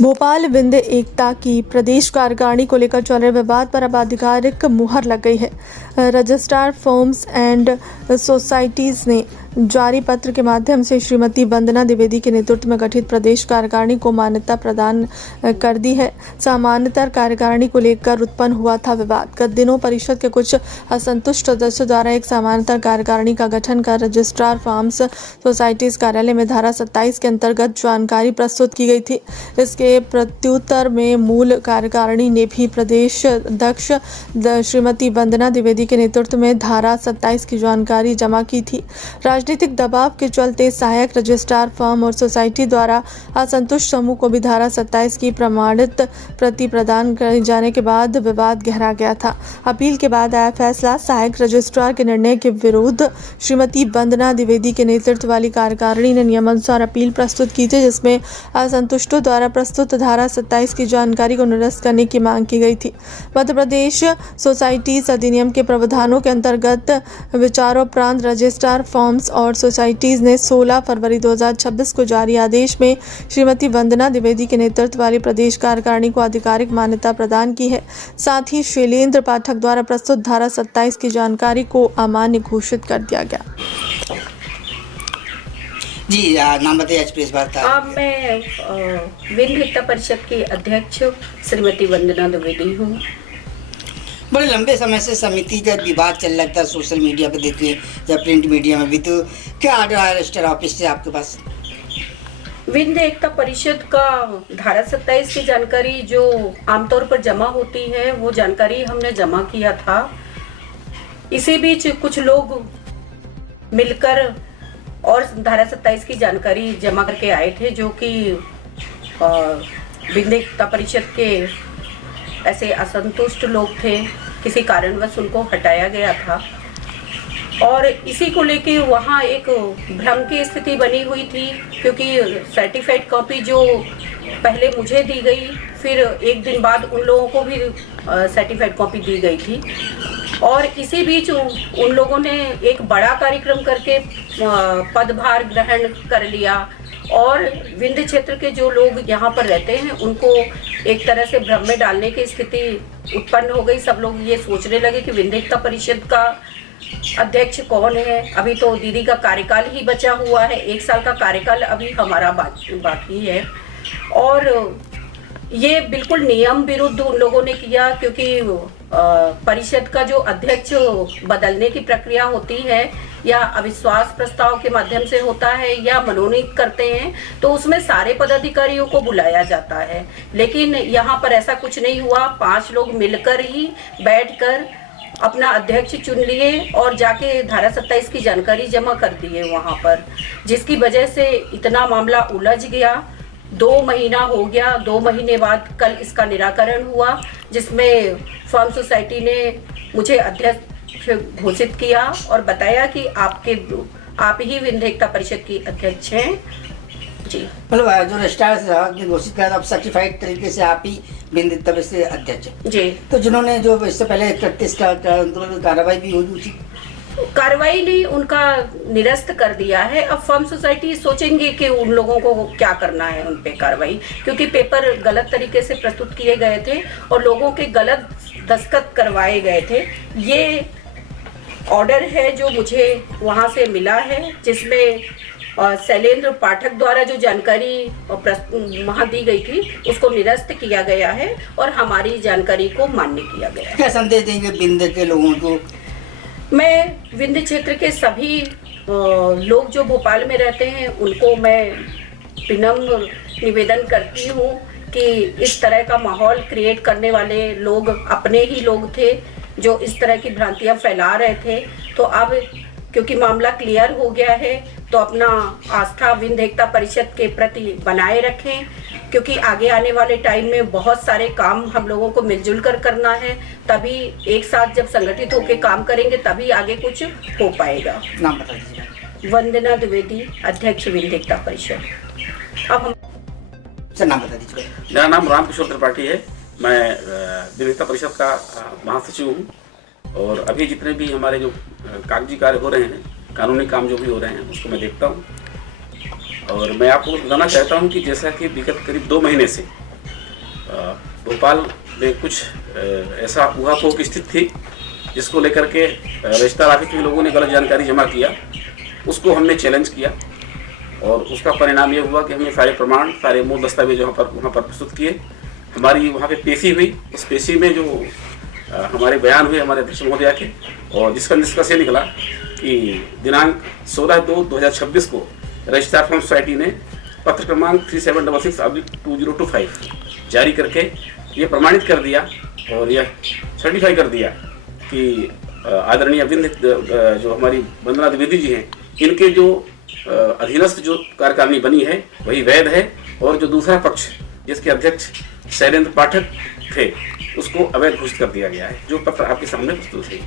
भोपाल विंध्य एकता की प्रदेश कार्यकारिणी को लेकर चल रहे विवाद पर अब आधिकारिक मुहर लग गई है। रजिस्ट्रार फर्म्स एंड सोसाइटीज ने जारी पत्र के माध्यम से श्रीमती वंदना द्विवेदी के नेतृत्व में गठित प्रदेश कार्यकारिणी को मान्यता प्रदान कर दी है। सामान्यतर कार्यकारिणी को लेकर उत्पन्न हुआ था विवाद। गत दिनों परिषद के कुछ असंतुष्ट सदस्यों द्वारा एक सामान्यतर कार्यकारिणी का गठन कर रजिस्ट्रार फार्म्स सोसाइटीज कार्यालय में धारा 27 के अंतर्गत जानकारी प्रस्तुत की गई थी। इसके प्रत्युत्तर में मूल कार्यकारिणी ने भी प्रदेश अध्यक्ष श्रीमती वंदना द्विवेदी के नेतृत्व में धारा 27 की जानकारी जमा की थी। राजनीतिक दबाव के चलते सहायक रजिस्ट्रार फर्म और सोसाइटी द्वारा असंतुष्ट समूह को भी धारा 27 की प्रमाणित प्रति प्रदान किए जाने के बाद विवाद गहरा गया था। अपील के बाद आया फैसला। सहायक रजिस्ट्रार के निर्णय के विरुद्ध श्रीमती वंदना द्विवेदी के नेतृत्व वाली कार्यकारिणी ने नियमानुसार अपील प्रस्तुत की थी, जिसमें असंतुष्टों द्वारा प्रस्तुत धारा 27 की जानकारी को निरस्त करने की मांग की गई थी। मध्य प्रदेश सोसाइटीज अधिनियम के प्रावधानों के अंतर्गत विचारोपरांत रजिस्ट्रार फर्म्स और सोसाइटीज ने 16 फरवरी 2026 को जारी आदेश में श्रीमती वंदना द्विवेदी के नेतृत्व वाली प्रदेश कार्यकारिणी को आधिकारिक मान्यता प्रदान की है। साथ ही शैलेंद्र पाठक द्वारा प्रस्तुत धारा 27 की जानकारी को अमान्य घोषित कर दिया गया। जी नाम बताइए आज प्रेस वार्ता। मैं विंध्य एकता परिषद की अध्यक्ष श्रीमती वंदना द्विवेदी हूँ। बड़े लंबे समय से समिति का विवाद चल रहा था, सोशल मीडिया पे देखिए या प्रिंट मीडिया में भी। तो क्या आ रहा है रजिस्टर ऑफिस से आपके पास? विंध्य एकता परिषद का धारा 27 की जानकारी जो आमतौर पर जमा होती है वो जानकारी हमने जमा किया था। इसी बीच कुछ लोग मिलकर और धारा 27 की जानकारी जमा करके आए थे, जो कि विंध्य एकता परिषद के ऐसे असंतुष्ट लोग थे। किसी कारणवश उनको हटाया गया था और इसी को लेके वहाँ एक भ्रम की स्थिति बनी हुई थी, क्योंकि सर्टिफाइड कॉपी जो पहले मुझे दी गई, फिर एक दिन बाद उन लोगों को भी सर्टिफाइड कॉपी दी गई थी। और इसी बीच उन लोगों ने एक बड़ा कार्यक्रम करके पदभार ग्रहण कर लिया और विंध्य क्षेत्र के जो लोग यहाँ पर रहते हैं उनको एक तरह से भ्रम में डालने की स्थिति उत्पन्न हो गई। सब लोग ये सोचने लगे कि विंध्य एकता परिषद का अध्यक्ष कौन है। अभी तो दीदी का कार्यकाल ही बचा हुआ है, 1 साल का कार्यकाल अभी हमारा बाकी है। और ये बिल्कुल नियम विरुद्ध उन लोगों ने किया, क्योंकि परिषद का जो अध्यक्ष बदलने की प्रक्रिया होती है या अविश्वास प्रस्ताव के माध्यम से होता है या मनोनीत करते हैं, तो उसमें सारे पदाधिकारियों को बुलाया जाता है। लेकिन यहाँ पर ऐसा कुछ नहीं हुआ। 5 लोग मिलकर ही बैठकर अपना अध्यक्ष चुन लिए और जाके धारा 27 की जानकारी जमा कर दिए वहाँ पर, जिसकी वजह से इतना मामला उलझ गया। 2 महीना हो गया। 2 महीने बाद कल इसका निराकरण हुआ, जिसमें फर्म सोसाइटी ने मुझे अध्यक्ष घोषित किया और बताया कि आप ही विंध्य एकता परिषद की अध्यक्ष हैं। जी, मतलब जो रजिस्ट्रार ने घोषित किया, अब सर्टिफाइड तरीके से आप ही विंध्य एकता परिषद के अध्यक्ष हैं। जी, तो जिन्होंने जो इससे पहले 31 का कार्रवाई भी हुई थी, कार्रवाई नहीं, उनका निरस्त कर दिया है। अब फर्म सोसाइटी सोचेंगे कि उन लोगों को क्या करना है उन पे कार्रवाई, क्योंकि पेपर गलत तरीके से प्रस्तुत किए गए थे और लोगों के गलत दस्तखत करवाए गए थे। ये ऑर्डर है जो मुझे वहाँ से मिला है, जिसमें शैलेंद्र पाठक द्वारा जो जानकारी वहाँ दी गई थी उसको निरस्त किया गया है और हमारी जानकारी को मान्य किया गया है। क्या संदेश देंगे विंध्य के लोगों को? मैं विंध्य क्षेत्र के सभी लोग जो भोपाल में रहते हैं उनको मैं विनम्र निवेदन करती हूँ कि इस तरह का माहौल क्रिएट करने वाले लोग अपने ही लोग थे जो इस तरह की भ्रांतियाँ फैला रहे थे। तो अब क्योंकि मामला क्लियर हो गया है, तो अपना आस्था विंध्य एकता परिषद के प्रति बनाए रखें, क्योंकि आगे आने वाले टाइम में बहुत सारे काम हम लोगों को मिलजुल कर करना है। तभी एक साथ जब संगठित होकर काम करेंगे तभी आगे कुछ हो पाएगा। नाम बता दीजिए। वंदना द्विवेदी, अध्यक्ष विंध्य एकता परिषद। अब हम सर नाम बता दीजिए। मेरा नाम रामकिशोर त्रिपाठी है। मैं विंध्य एकता परिषद का महासचिव हूँ और अभी जितने भी हमारे जो कागजी कार्य हो रहे हैं, कानूनी काम जो भी हो रहे हैं, उसको मैं देखता हूँ। और मैं आपको बताना चाहता हूँ कि जैसा कि विगत करीब 2 महीने से भोपाल में कुछ ऐसा ऊहापोह की स्थिति थी जिसको लेकर के रजिस्ट्रार ऑफिस में लोगों ने गलत जानकारी जमा किया। उसको हमने चैलेंज किया और उसका परिणाम ये हुआ कि हमने सारे प्रमाण, सारे मूल दस्तावेज वहाँ पर प्रस्तुत किए। हमारी वहाँ पे पेशी हुई। उस पेशी में जो हमारे बयान हुए हमारे अध्यक्ष महोदया के, और जिसका निष्कर्ष ये निकला कि दिनांक 16/2/2026 को रजिस्ट्रार फॉर्म सोसाइटी ने पत्र क्रमांक 3766/2025 जारी करके ये प्रमाणित कर दिया और यह सर्टिफाई कर दिया कि आदरणीय जो हमारी वंदना द्विवेदी जी हैं, इनके जो अधीनस्थ जो कार्यकारिणी बनी है वही वैध है, और जो दूसरा पक्ष जिसके अध्यक्ष शैलेंद्र पाठक थे उसको अवैध घोषित कर दिया गया है। जो पत्र आपके सामने प्रस्तुत है।